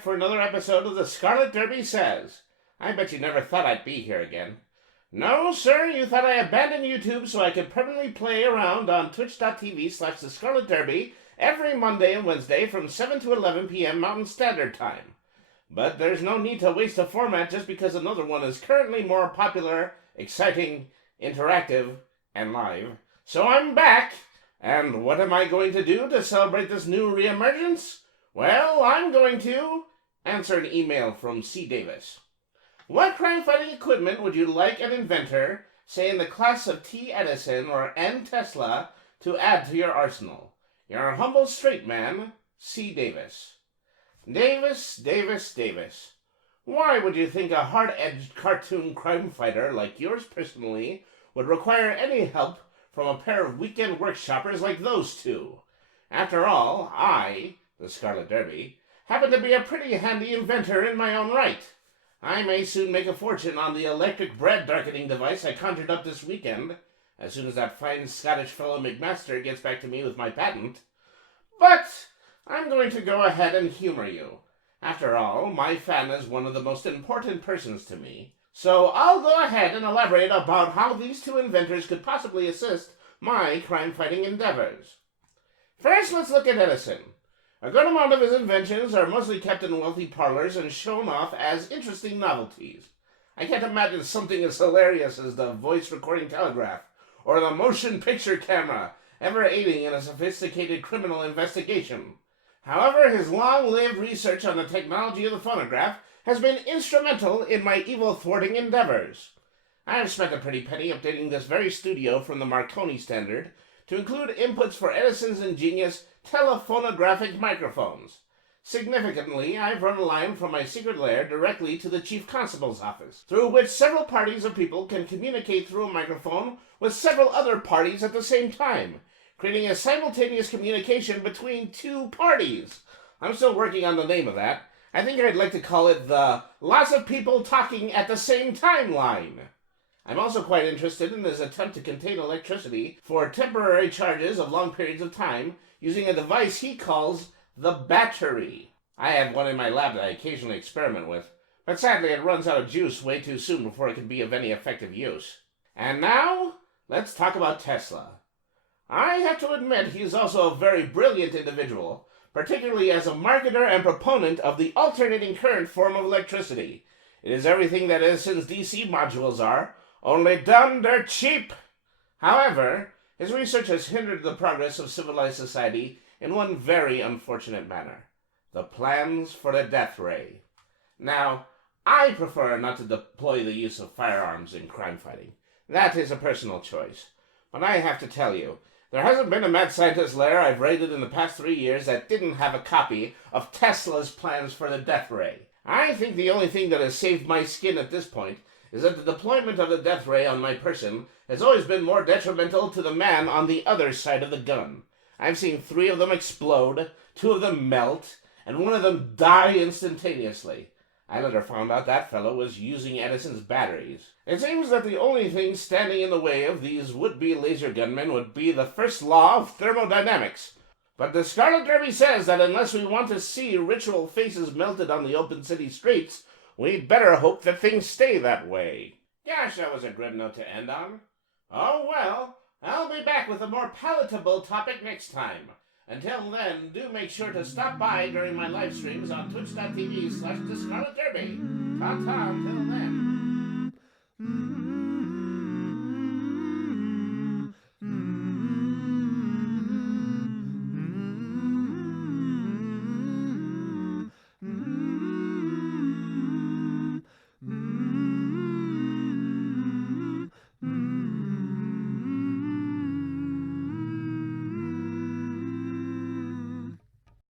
back for another episode of the Scarlet Derby Says. I bet you never thought I'd be here again. No, sir, you thought I abandoned YouTube so I could permanently play around on twitch.tv/the Scarlet Derby every Monday and Wednesday from 7 to 11 p.m. Mountain Standard Time. But there's no need to waste a format just because another one is currently more popular, exciting, interactive, and live. So I'm back, and what am I going to do to celebrate this new reemergence? Well, I'm going to answer an email from C. Davis. What crime-fighting equipment would you like an inventor, say in the class of T. Edison or N. Tesla, to add to your arsenal? Your humble straight man, C. Davis. Davis. Why would you think a hard-edged cartoon crime fighter like yours personally would require any help from a pair of weekend workshoppers like those two? After all, I, the Scarlet Derby, happen to be a pretty handy inventor in my own right. I may soon make a fortune on the electric bread darkening device I conjured up this weekend, as soon as that fine Scottish fellow McMaster gets back to me with my patent. But I'm going to go ahead and humor you. After all, my fan is one of the most important persons to me, so I'll go ahead and elaborate about how these two inventors could possibly assist my crime-fighting endeavors. First, let's look at Edison. A good amount of his inventions are mostly kept in wealthy parlors and shown off as interesting novelties. I can't imagine something as hilarious as the voice-recording telegraph or the motion picture camera ever aiding in a sophisticated criminal investigation. However, his long-lived research on the technology of the phonograph has been instrumental in my evil-thwarting endeavors. I have spent a pretty penny updating this very studio from the Marconi standard to include inputs for Edison's ingenious telephonographic microphones. Significantly, I've run a line from my secret lair directly to the Chief Constable's office, through which several parties of people can communicate through a microphone with several other parties at the same time, creating a simultaneous communication between two parties. I'm still working on the name of that. I think I'd like to call it the lots of people talking at the same time line. I'm also quite interested in his attempt to contain electricity for temporary charges of long periods of time using a device he calls the battery. I have one in my lab that I occasionally experiment with, but sadly it runs out of juice way too soon before it can be of any effective use. And now, let's talk about Tesla. I have to admit he is also a very brilliant individual, particularly as a marketer and proponent of the alternating current form of electricity. It is everything that Edison's DC modules are, only done dirt cheap. However, his research has hindered the progress of civilized society in one very unfortunate manner: the plans for the death ray. Now, I prefer not to deploy the use of firearms in crime fighting. That is a personal choice. But I have to tell you, there hasn't been a mad scientist lair I've raided in the past 3 years that didn't have a copy of Tesla's plans for the death ray. I think the only thing that has saved my skin at this point is that the deployment of the death ray on my person has always been more detrimental to the man on the other side of the gun. I've seen 3 of them explode, 2 of them melt, and 1 of them die instantaneously. I later found out that fellow was using Edison's batteries. It seems that the only thing standing in the way of these would-be laser gunmen would be the first law of thermodynamics. But the Scarlet Derby says that unless we want to see ritual faces melted on the open city streets, we'd better hope that things stay that way. Gosh, that was a grim note to end on. Oh well, I'll be back with a more palatable topic next time. Until then, do make sure to stop by during my live streams on twitch.tv/the Scarlet Derby. Ta-ta until then.